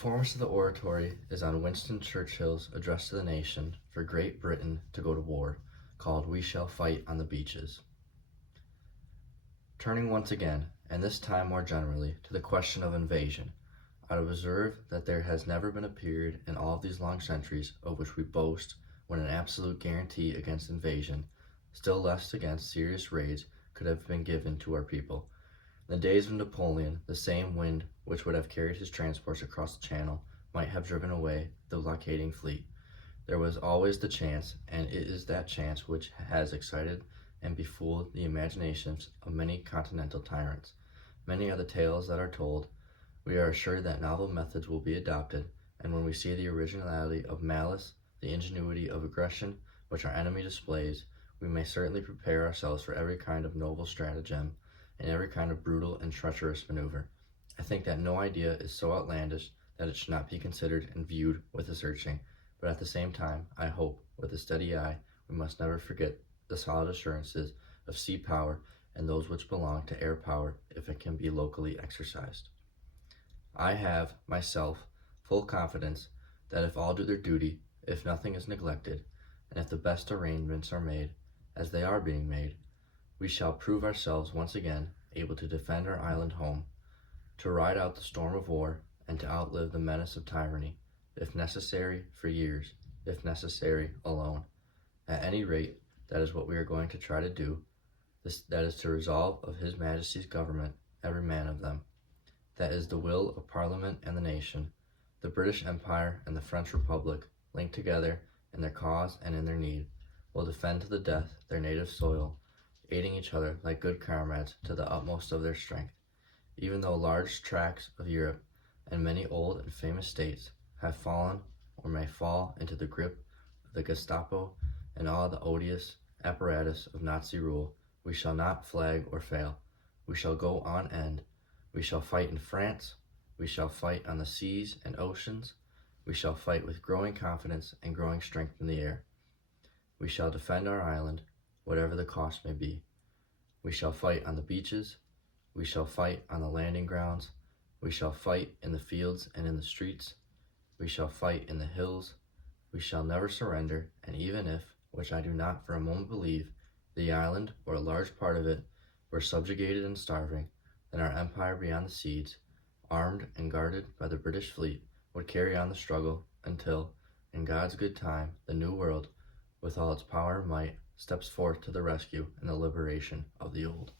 performance of the oratory is on Winston Churchill's address to the nation for Great Britain to go to war, called "We Shall Fight on the Beaches." Turning once again, and this time more generally, to the question of invasion, I would observe that there has never been a period in all of these long centuries of which we boast when an absolute guarantee against invasion, still less against serious raids, could have been given to our people. In the days of Napoleon, the same wind which would have carried his transports across the Channel might have driven away the blockading fleet. There was always the chance, and it is that chance which has excited and befooled the imaginations of many continental tyrants. Many are the tales that are told. We are assured that novel methods will be adopted, and when we see the originality of malice, the ingenuity of aggression which our enemy displays, we may certainly prepare ourselves for every kind of noble stratagem and every kind of brutal and treacherous maneuver. I think that no idea is so outlandish that it should not be considered and viewed with a searching, but at the same time, I hope, with a steady eye, we must never forget the solid assurances of sea power and those which belong to air power if it can be locally exercised. I have, myself, full confidence that if all do their duty, if nothing is neglected, and if the best arrangements are made, as they are being made, we shall prove ourselves once again able to defend our island home, to ride out the storm of war, and to outlive the menace of tyranny, if necessary for years, if necessary alone. At any rate, that is what we are going to try to do. That is to resolve of His Majesty's government, every man of them. That is the will of Parliament and the nation, the British Empire and the French Republic, linked together in their cause and in their need, will defend to the death their native soil, aiding each other like good comrades to the utmost of their strength. Even though large tracts of Europe and many old and famous states have fallen or may fall into the grip of the Gestapo and all the odious apparatus of Nazi rule, we shall not flag or fail. We shall go on end. We shall fight in France. We shall fight on the seas and oceans. We shall fight with growing confidence and growing strength in the air. We shall defend our island, whatever the cost may be. We shall fight on the beaches. We shall fight on the landing grounds. We shall fight in the fields and in the streets. We shall fight in the hills. We shall never surrender, and even if, which I do not for a moment believe, the island, or a large part of it, were subjugated and starving, then our empire beyond the seas, armed and guarded by the British fleet, would carry on the struggle until, in God's good time, the New World, with all its power and might, steps forth to the rescue and the liberation of the Old.